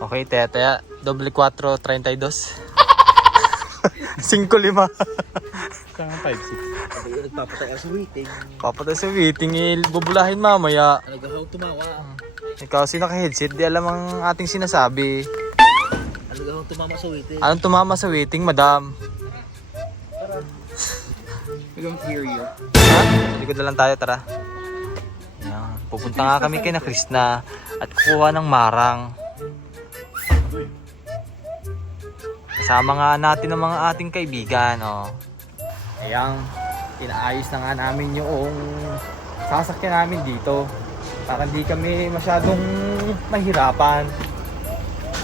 Okay, taya. Doble 4, 32. 5-5. Saan 5-6? Nagpapatay sa waiting. Papatay sa waiting, bubulahin mamaya. Nagahaw tumawa. Ikaw, sino ka-headset? Di alam ang ating sinasabi. Nagahaw tumama sa waiting. Anong tumama sa waiting, madam? We don't hear you. Ha? Likod na lang tayo, tara. Yan. Pupunta nga kami kay na Krishna at kukuha ng marang. Kasama nga natin ang mga ating kaibigan. Oh. Ayan, inaayos na nga namin yung sasakyan namin dito para hindi kami masyadong mahirapan.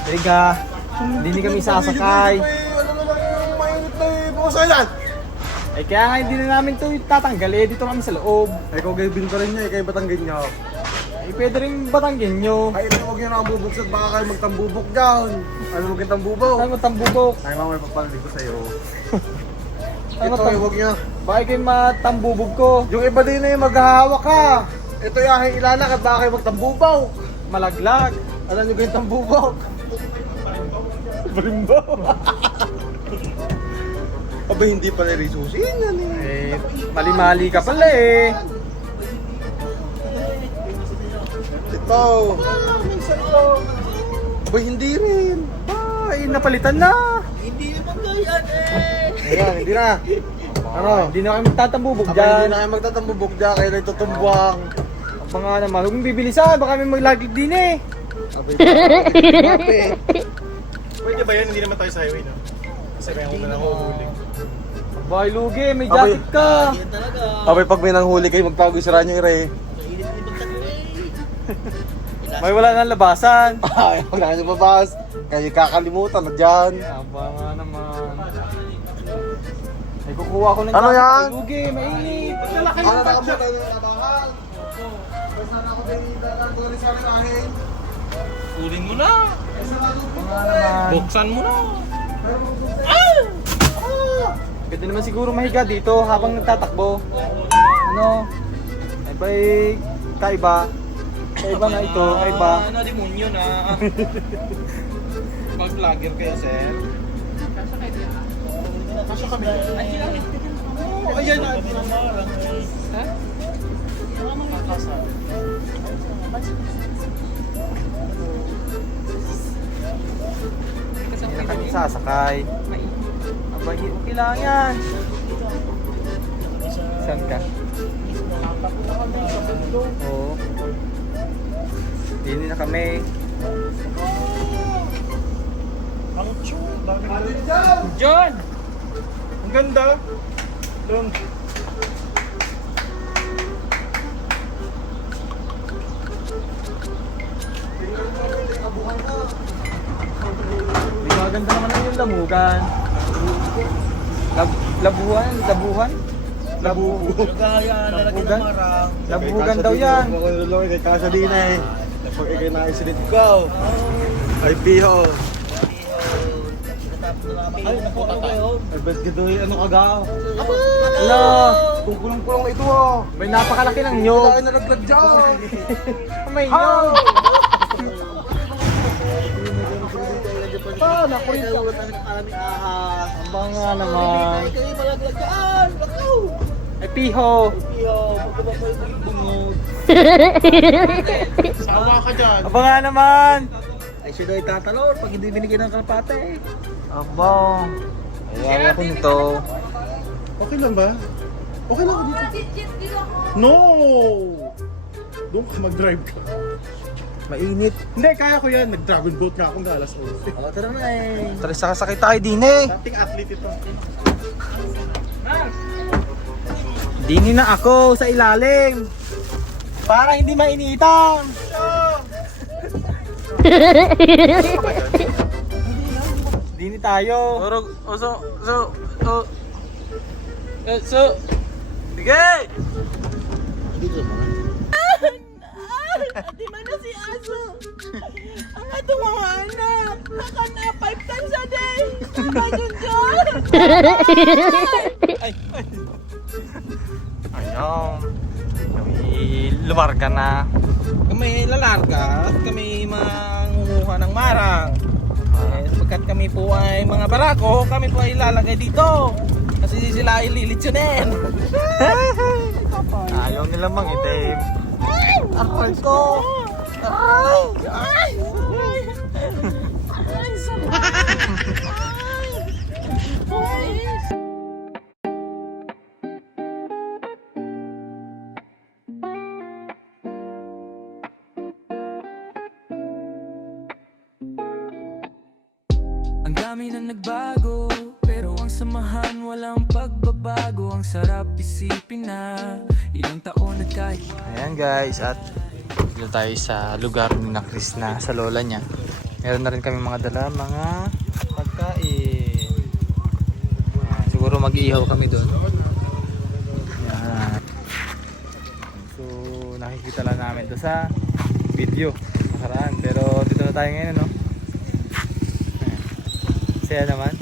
Teka, hindi kami sasakay. Eh kaya nga hindi na namin ito tatanggal eh, dito kami sa loob. Ay, kung gawin ko rin niya, kayo batanggin niyo. Eh pwede rin batanggin nyo. Ay, huwag niyo na ang bubugsat, baka kayo magtambubok down. Ano maging tambubok? Ano matambubok? Ay, mamay papaldig ko sa'yo. Ano Ito, huwag niyo. Bakit kayo matambubog ko? Yung iba din na yung maghahawak ka. Ito yung aking ilalakad, baka kayo magtambubaw. Malaglag. Alam niyo kayo tambubok? Balimbaw. Aba, hindi pala resusin yan eh. Mali-mali ka pala eh. Ito. Aba, hindi rin. Ay, napalitan na. Hindi naman ganyan eh. Ayan, hindi na. Ano? Hindi na kami magtatambubog Aba, dyan. hindi na kayo magtatambubok dyan, kayo na itutumbuang. Aba nga naman, huwag mong bibilisan. Baka kami maglaglig din eh. Aba, hindi. Pwede ba yan? Hindi naman tayo sa highway, no? Kasi kaya ako na nahuhuli. Abay, lugi. May jacket ka. Yan talaga. Aba, pag may nanghuli kayo, magtago yung sira nyo ire. Mainit din magtagal eh. May wala nang labasan. Ay, huwag na kayo babas. Kayo kakalimutan na dyan. Aba nga naman. Ay, kukuha ko ng Ano jacket. yan? Ay, lugi. Mainit. Ano na kamo tayo ng kabahan? Basta na ako din dadagawin sa akin. Ulin mo na! Aba nga naman. Buksan mo na! Pwede naman siguro mahiga dito habang nagtatakbo. Ano? Ay ba'y kaiba? Kaiba na ito, kaiba. Ano, demonyo na. Mag-vlogger kayo, sir. Kasya kami. Oo, ayan na. Ha? Hindi na kami sasakay. Aba, okay lang yan. Saan ka? Oo. Hindi na kami. Ang chun. John! Ang ganda. Long. Di maganda naman lang yung lamugan. Labuhan? Labuhan? Nagahayaan na lagi ng marang. Labugan daw yan. Ako niloloy, kay Kasha din eh. Pag ikay naisinit ko. Ay, piho. Ay, nakuha kayo. Ay, ba't ka doon ano kagaw? Ala! Kung kulong-kulong ito ah. May napakalaki ng nyog. Ay, nalaglag dyan. May nyog! Ah, nakulit ang aming ahas. Aba nga naman. Kayo malaglagaan. Lakaw. Ay, piho! Iyo, magkabang kayo ng bungod. Sawa ka dyan. Aba nga naman! Ay, sino ay tatalon pag hindi binigyan ng kalapate. Aba! Ayaw ako nito. Okay lang ba? Okay lang ako dito. No! Doon ka mag-drive ka. Mainit. Hindi, kaya ko yan. Nag-dragon boat nga akong galas 11. O, tara na eh. Tara, sakasakit tayo din eh. Dating athlete ito. Dini na ako sa ilalim. Para hindi mainitan. Dini tayo. Sige! Dito ba? Di man na si Aso. Ang atong mga anak. Nakana 5 times a day. Imagine dyan. Ayun. Kami lumarga na. Kami lalarga at kami mangunguha ng marang. Pagkat kami po ay mga barako, kami po ay ilalagay dito. Kasi sila ay lilitsunin. Ayaw nila mangitim. Aray ko! Aray! Ay! Ay, sama. Ang dami na nagbago, pero ang samahan walang pagbabago. Ang sarap isipin na ilang taon at kahit Ayan guys, at dito tayo sa lugar ni na Chris na sa lola niya. Meron na rin kami mga dala, mga pagkain. Ayan, siguro mag-iihaw kami doon. Ayan. So nakikita lang namin doon sa video nakaraan. Pero dito na tayo ngayon, no? Ayan. Saya naman.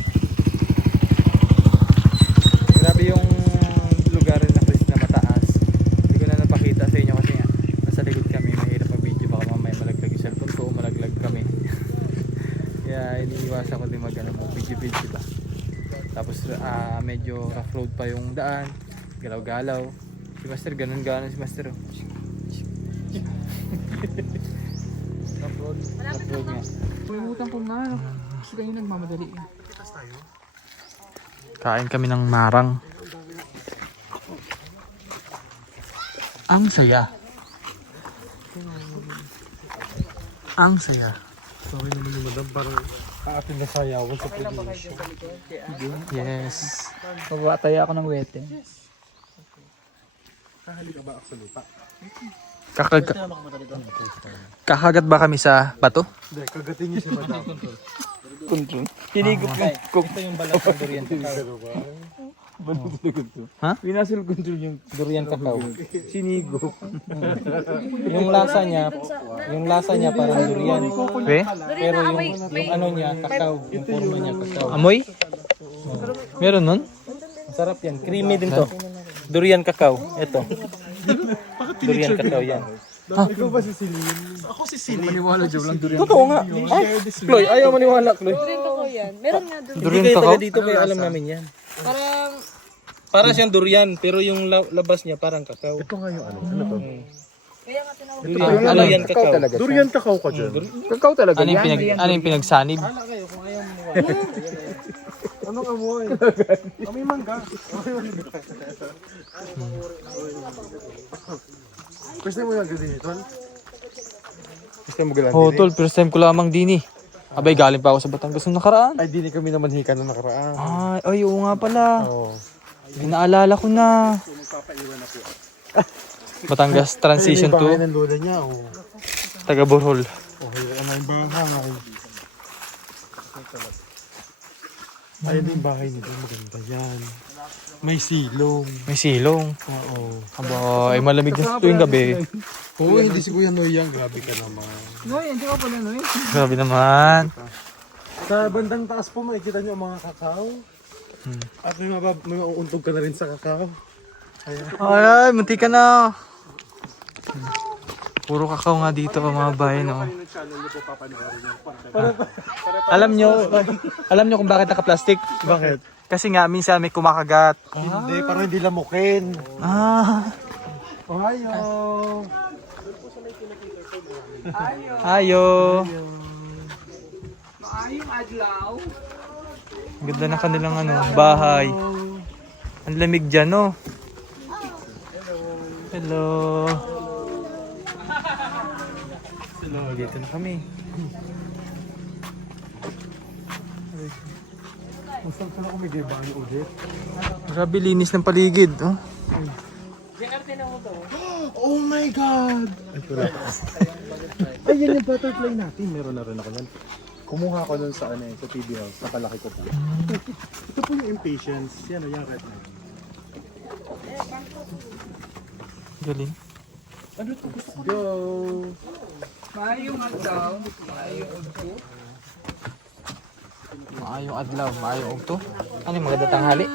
Grabe yung lugar na Chris na mataas. Hindi ko na napakita sa inyo kasi nga nasa likod kami, mahirap mag-video, baka mamaya malaglag yung cellphone ko, malaglag kami. Kaya iniiwasan ko din mag-video ba. Tapos medyo rough road pa yung daan, galaw-galaw. Si Master ganun si Master. Oh. Rough road nga. Pumutang ko nga. Kasi kayo nagmamadali. Kain kami ng marang. Ang saya. Ang saya. Sorry naman yung madam, parang aating na sayawan sa probinsya. Yes. Pagwataya ako ng wete. Kahalik ka ba sa lupa? Kakagat ba kami sa bato? Hindi, kagatin niyo si madam. Hinigop ko. Ito yung balat ng durian kakao. Ha? Pinasul control yung durian kakao. Sinigop. Yung lasa niya parang durian. We? Pero yung ano niya, kakao. Yung forma niya, kakao. Amoy? Meron nun? Masarap yan. Creamy din to. Durian kakao. Ito. Durian kakao yan. Ikaw ba si Celine? Ako si Celine. Maniwala Joe lang durian. Totoo nga. Ay, Chloe, ayaw maniwala, Chloe. Durian ko yan. Meron nga doon. Hindi Durian kayo kakao? taga dito kaya alam namin yan. Parang, Para siyang durian, pero yung labas niya parang kakao. Ito nga yung ano. Ano to? kaya nga tinawag. Durian kakao. Durian kakao ka dyan. Kakao talaga Ano yung pinagsanib? Anong amoy? Amoy mangga. First time mo yung gawin ito? First time mo galang Oh, tol, first time ko lamang din eh. Abay, galing pa ako sa Batangas nung nakaraan. Ay, di kami naman hika na nakaraan. Ay, oo nga pala. Oo. Inaalala ko na. Batangas transition Ayun yung bahay to ng lola niya. Oh. taga Borhol. Okay, ano yung bahay? Ayun yung bahay nito. Maganda yan. May silong. May silong. Oo. Aba, ay malamig na tuwing gabi. Oo, hindi si Kuya Noy yan. Grabe ka naman. Grabe naman. Sa bandang taas po, makikita niyo ang mga kakao. At may mauuntog ka na rin sa kakao. Ay, munti ka na. Puro kakao nga dito mga bayan. Oh. Alam nyo kung bakit naka-plastic? Bakit? Kasi nga minsan may kumakagat. Hindi, parang hindi lamukin. Ah, Ohio! ayo. Ang ganda ng kanilang bahay. Ang lamig dyan, no? Hello. Hello. Dito na kami. Masang ka na kumigibang ulit. Grabe, linis ng paligid. Oh. Oh my God! Ay, wala. Ay, yan yung butterfly natin. Meron na rin ako yan. Kumuha ko dun sa sa TV house. Napalaki ko po. Ito po yung impatience. Yan o, yan red na. Galing. Go! Maayong adlaw, maayong ugto. Ano yung magandang tanghali?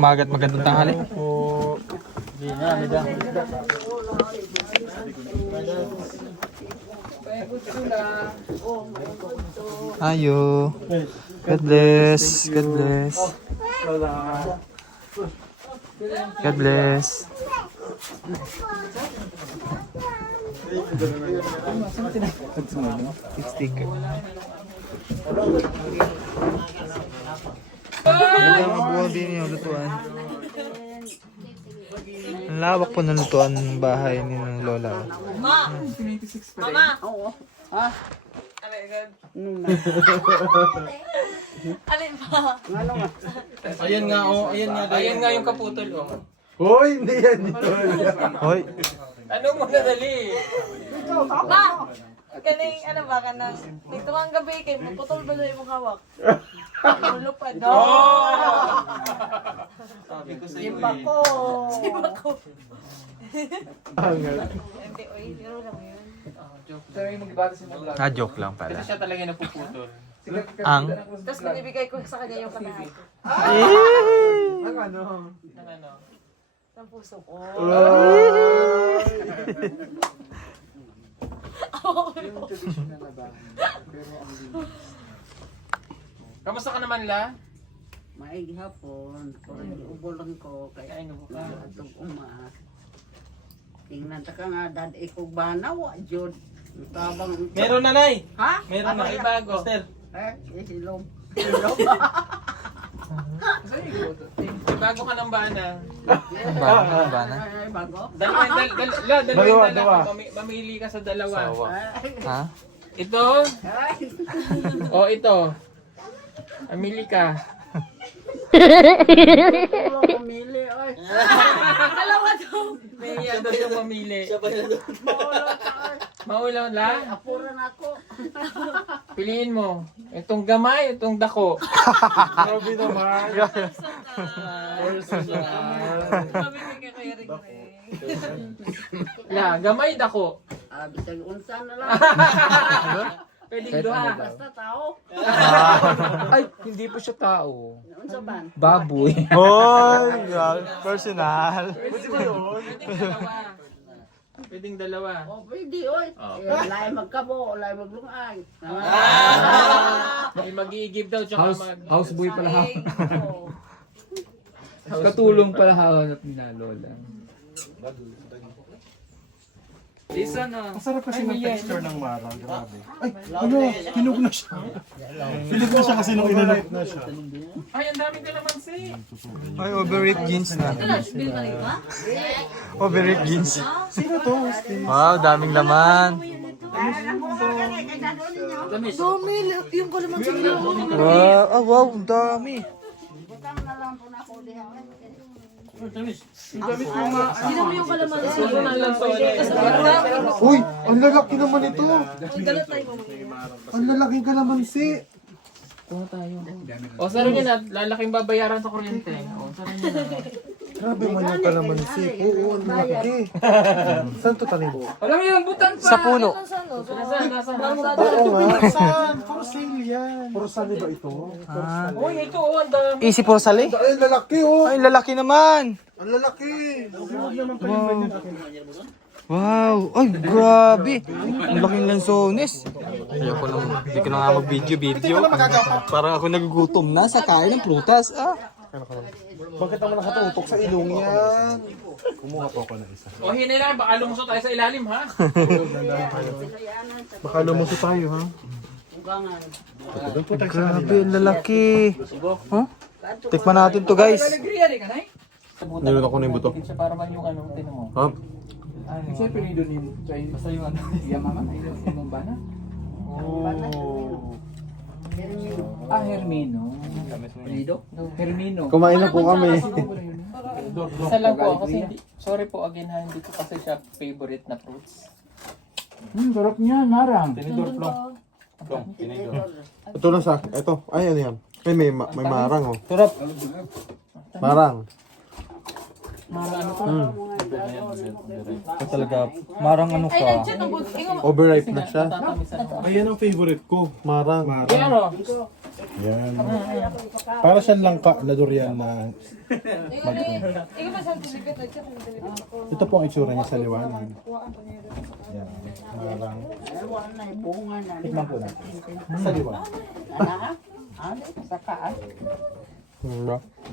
Magandang tanghali. Po. Ayo. God bless. God bless. God bless. Sticker. Ang buwan din yung lutuan. Ang lawak po ng lutuan ng bahay ni ng lola. Alin ba? Ayan nga oh, ayan nga yung kaputol oh. Hoy, hindi yan dito. Hoy, Ano mo na dali? Ma! Kaning, ano ba ka na? Nito ang gabi kay puputol ba na yung hawak? Ulo pa daw. Sabi ko sa Iba ko. Iba ko. Hindi, oy, zero lang yun. joke lang pala. Siya talaga napuputol. Ang Tapos binibigay ko sa kanya yung kanahan. Ang ano? Ano? Ang puso ko. Kamusta ka naman la? Maigi hapon, kung ubulan ko, kaya itong tingnan ta ka nga, dad ikog banaw, jud. Tabang, meron na nay. ha? Meron na May bago. Master. Silom. May bago ka ng bana. Ba na? Ay, bago. Dalawa. Mamili ka sa dalawa. Ha? Ito. Ay, O ito. Mamili ka. tulong pamili, ay. Dalawa daw. Siya daw yung mamili. Maulot ka, ay. Maulaw la. Apuran ako. Piliin mo. Itong gamay, itong dako. Grabe naman. Mabibigay ko yung ring-ring. La, gamay, dako. Bisag unsa na lang. Pwedeng duha. Basta tao. Ay, hindi po siya tao. Unsa ban? Baboy. Hoy, personal. Pwedeng dalawa. O, pwede, oy. Lay magkabo, lay maglungay. May mag-i-give daw tsaka Houseboy pala ha. Oo. Katulong pala hahanap ni na Lola. Lisa na. Masarap kasi ng texture ng marang, grabe. Ay, ano, hinog na siya. Hinog na siya kasi nung inanap na siya. Ay, ang daming kalamansi. Ay, overripped jeans na. Bill ka rin ba? Overripped jeans. Sino to? Wow, daming laman. Dami, yung kalamansi nila. Wow, oh, wow, ang dami. Sino mo yung kalamansi? Uy, ang lalaki naman ito. Ang galat tayo mo. Ang lalaking kalamansi. O, saro niya na. Lalaking babayaran sa kuryente. O, saro niya na. Grabe man yung kalamansi. Oo, ang laki. Saan to tanim? Alam mo yung butan pa! Sa puno. Oo nga. Saan? Puro sale yan. Puro sale ba ito? Uy, ito, oh, ang dami. Easy po sali. Ay, ang lalaki oh. Ay, lalaki naman. Ang lalaki. Wow. Ay, grabe. Ang laking lansones. Ayoko nang, hindi ko na nga mag-video. Parang ako nagugutom na sa kain ng prutas. Ah. Bakit naman nakatutok sa ilong yan? Kumuha po ako ng isa. O, hinay lang. Baka lumusot tayo sa ilalim, ha? Baka lumuso tayo ha? Ugangan. Doon po tayo sa Grabe, ang lalaki. Huh? Tikman natin to, guys. Nilun ako na yung buto. Siya para man yung ano, tinan mo. Ha? Siyempre nito ni Chinese. Basta yung ano, Yamama, yung bana. Oh. Ah, Hermino. Penido? Hermino. Kumain na po kami. Isa lang po, kasi hindi, sorry po again ha, hindi ko kasi siya favorite na fruits. Sarap niya, marang. Ito na sa, ito. Ay, ano yan? Ay, may marang oh. Turap. Marang. Ito talaga. Marang ano Ay, ka. nag-chat ang buti. Overripe na siya. Tatamisan mo. Ayan ang favorite ko. Marang. Pero, Yan. Para siyang langka na durian na ito po ang itsura niya sa liwanag. Yan. Marang. Tikman po natin. Sa liwanag.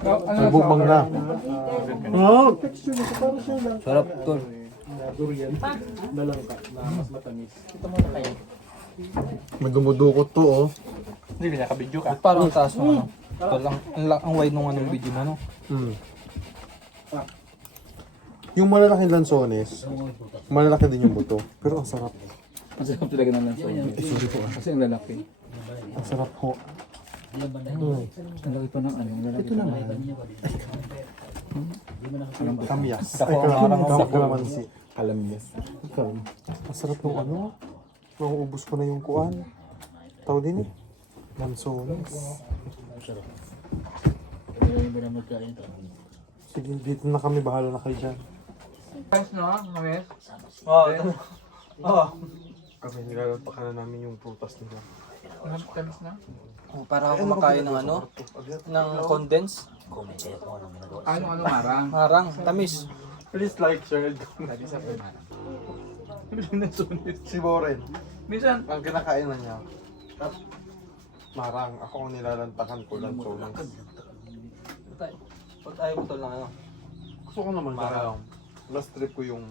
Ang bumang na. Oh, texture nito para siyang langka. Sarap tol. Na durian na langka na mas matamis. Ito muna kayo. Madumudukot to oh. Hindi, pinaka-video ka. Parang taas mo. Tol, ang wide nung anong video mo, no? Yung malalaking lansones, malalaki din yung buto. Pero ang sarap. Masarap talaga ng lanso. Sorry po. Kasi ang lalaki. Ang sarap po. Ang lalaki pa ng ano. Ito naman. Kamyas. Ako, Ay, marang kalamansi. Kalamyas. Ang sarap ng ano. Nauubos ko na yung kuan. Tawag din eh. Lansones. Sige, dito na kami. Bahala na kayo dyan. Guys, no? Kamis? Kami nilalagpakan na namin yung prutas nila. Kamis na? Para ako kumakain ng ano? Ng condense. Ano marang? Marang, tamis. Please like, share, and Sabi sa marang. Si Boren. Minsan, Ang kinakain na niya. Marang. Ako ang nilalantakan ko lansones. Ba't ayaw mo tol ng ano? Gusto ko naman marang. Last trip ko yung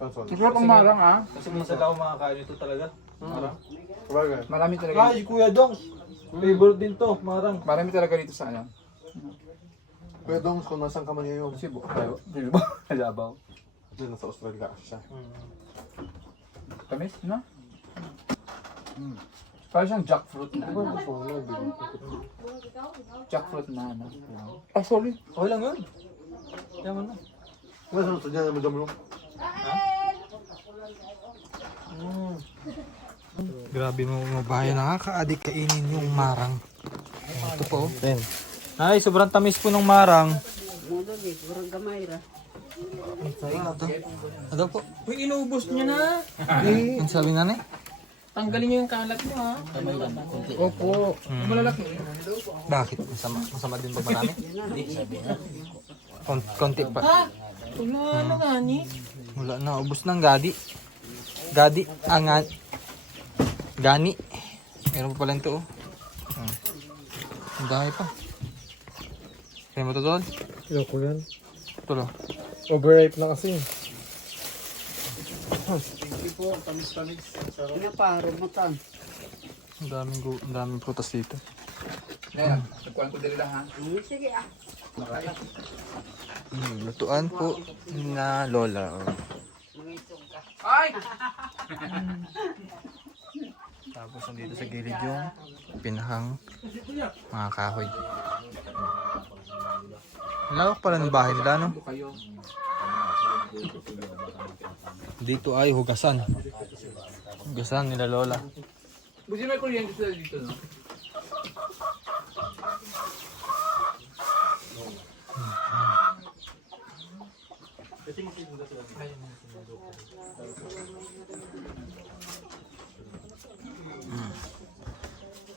lansones. masarap ang marang ah. Kasi minsan ako makakain ito talaga. Marang? Sabagay. Marami talaga. Ay, Kuya Dong! Favorite din to, marang. Marami talaga dito sa ano. Kuya Dongs, kung nasan ka man ngayon. Cebu. Cebu. Labaw. Hindi, nasa Australia siya. Kamis, no? Parang siyang jackfruit na ano. Jackfruit na ano. Ah, sorry. Okay lang yun. Yaman na. Nasaan sa dyan, madam mo? Grabe mo mabahay, nakaka-addict kainin yung marang. Ito po. Ay, sobrang tamis po ng marang. Kurang gamay ra. Ano po? Uy, inuubos niyo na. Ang sabi nanay? Tanggalin niyo yung kalat niyo ha. Opo. Malalaki. Bakit? Masama din ba marami? Konti pa. Wala na nga ni. Wala na, ubos ng gadi. Gadi, angan. Gani. Meron pa pala ito oh. Ang dami pa. Kaya mo ito tol? Loko yan. Ito lo. Overripe na kasi. Pinaparo mo tan. Ang daming prutas dito. Ngayon, nagkuhan ko din lang ha. Sige ah. Lutuan po na lola. Oh. Ay! Tapos nandito sa gilid yung pinahang mga kahoy. Lawak pala ng bahay nila, no? Kayo. Dito ay hugasan. Hugasan nila lola. Buti may kuryente sila dito, no?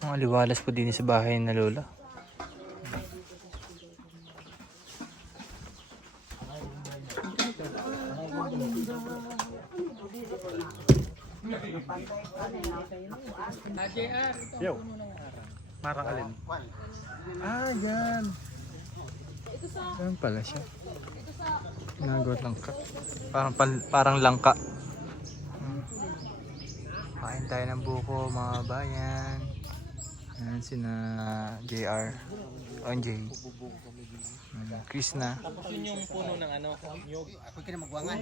Ang aliwalas po din sa bahay na lola. Marang alin? Ah, yan. Yan pala siya. Nagawat langka. Parang langka. Kain tayo ng buko mga bayan. Yan sina JR, OJ, Chris na. Tapos yun yung puno ng ano, nyog. Ako kina magwangan.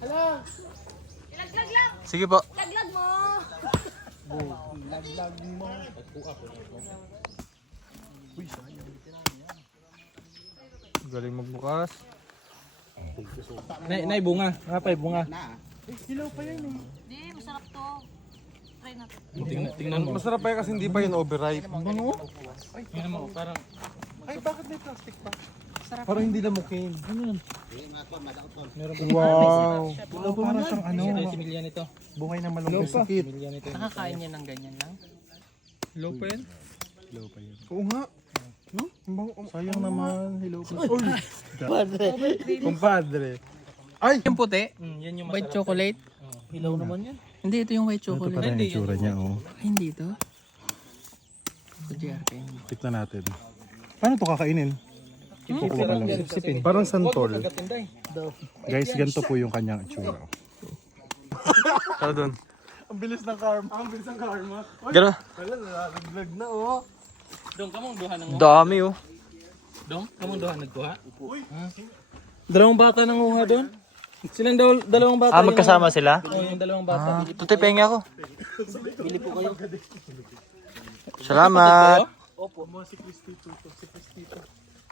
Hello. Ilaglag lang. Sige po. Ilaglag mo. Galing magbukas. Nay bunga. Napay bunga. Hindi, masarap to. Try natin. Tingnan mo. Masarap pa yan kasi hindi pa yun overripe. Ano? Tingnan mo, parang Ay, bakit may plastic pa? Parang hindi lamukin. Ano yun? Wow. Parang siyang ano. Similya nito. Buhay na malungkot sakit. Similya nito. Nakakain niya ng ganyan lang? Low pa yan? Oo nga. No? Sayang naman. Hello po. Kumpadre. Ay! Yung puti? Yan yung White chocolate? Hilaw naman yan. Hindi, ito yung white Ito chocolate. pa rin yung itsura niya, oh. Ay, hindi ito. Ito, JRP. Tikman natin. Paano ito kakainin? Kukuha ka lang. Parang santol. Guys, ganito po yung kanyang itsura. Tara doon. Ang bilis ng karma. Ang bilis ng karma. Gano'n? Wala, nalalaglag na, oh. Dong, kamong duha ng Dami oh. Dong, kamong duha nagkuha? Dalawang bata nanguha doon? Silang dalawang bata? Magkasama sila? Yung dalawang bata. Tutoy, pengi ako. Salamat.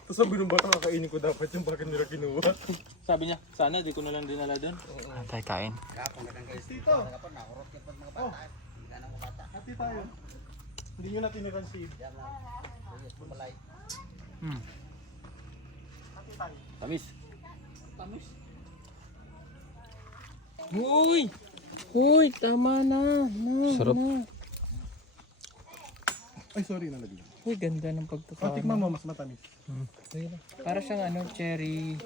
Tapos sabi nung bata, kakainin ko dapat yung bakit nila kinuha. Sabi niya, sana di ko na lang dinala doon. Tayo kain. Hati tayo. Hindi nyo na tiniran si Tamis. Uy! Uy, tama na. Sarap. Ay, sorry, nalaglag. Uy, ganda ng pagtukar. Tikman mo, mas matamis. Para siyang ano, cherry.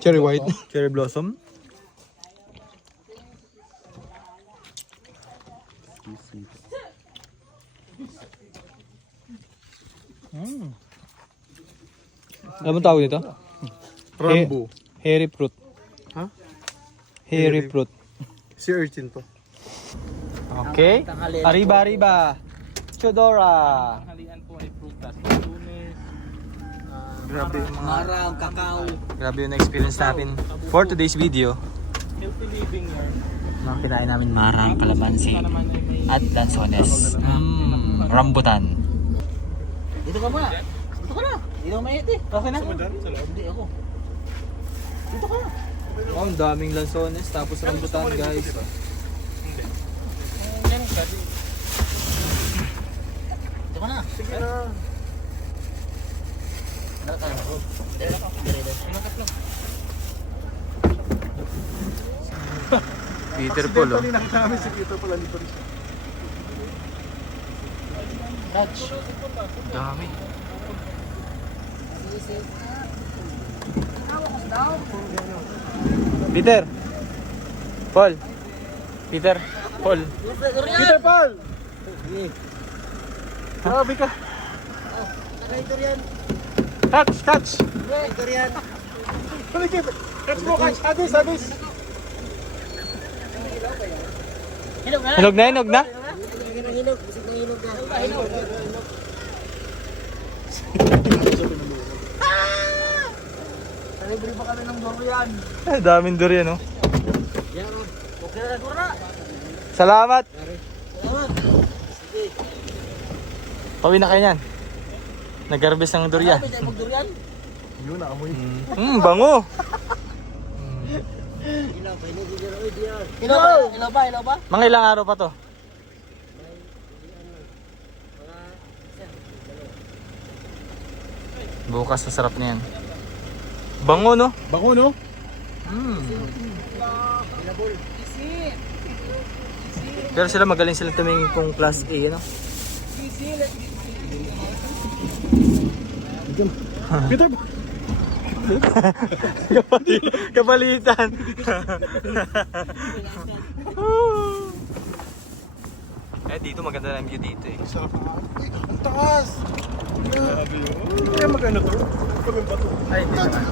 Cherry white. Cherry blossom. Ano bang tawag nito? Rambo. Hairy fruit. Ha? Hairy fruit. Si urchin to. Okay. Arriba, arriba. Chodora. Halian po ay prutas. Lunes. Grabe yung mga... Marang, kakao. Grabe yung experience natin for today's video. Healthy living yan. Mga kinain namin marang, kalamansi, at lansones. Rambutan. Dito ka muna. Dito ka na. Dito ka mainit eh. Okay na? Hindi ako. Oh, ang daming lansones, tapos rambutan guys. Dito ka na. Sige na. Peter Paul oh. Accidentally nakita namin si Peter Paul. Andito rin siya. Dami. Peter. Paul. Peter. Paul. Peter Paul! Grabe ka. Catch, catch! Paligid! Catch mo, catch! Hadis, hadis! Hinog na, hinog na. Libre pa kami ng durian. Daming durian oh. Salamat. Pauwi na kayo yan. Nag-harvest ng durian. Mag-durian? Yun, naamoy. Bango. Ilaw ba? Mga ilang araw pa to? Bukas sa sarap na yan. Bango no? Bango, no? Pero sila magaling sila tumingin kung class A, no? Peter! Kapalitan. Dito maganda na yung view dito eh. Ang taas! Grabe yun. Kaya magano to? Pag ang bato. Ay, hindi naman.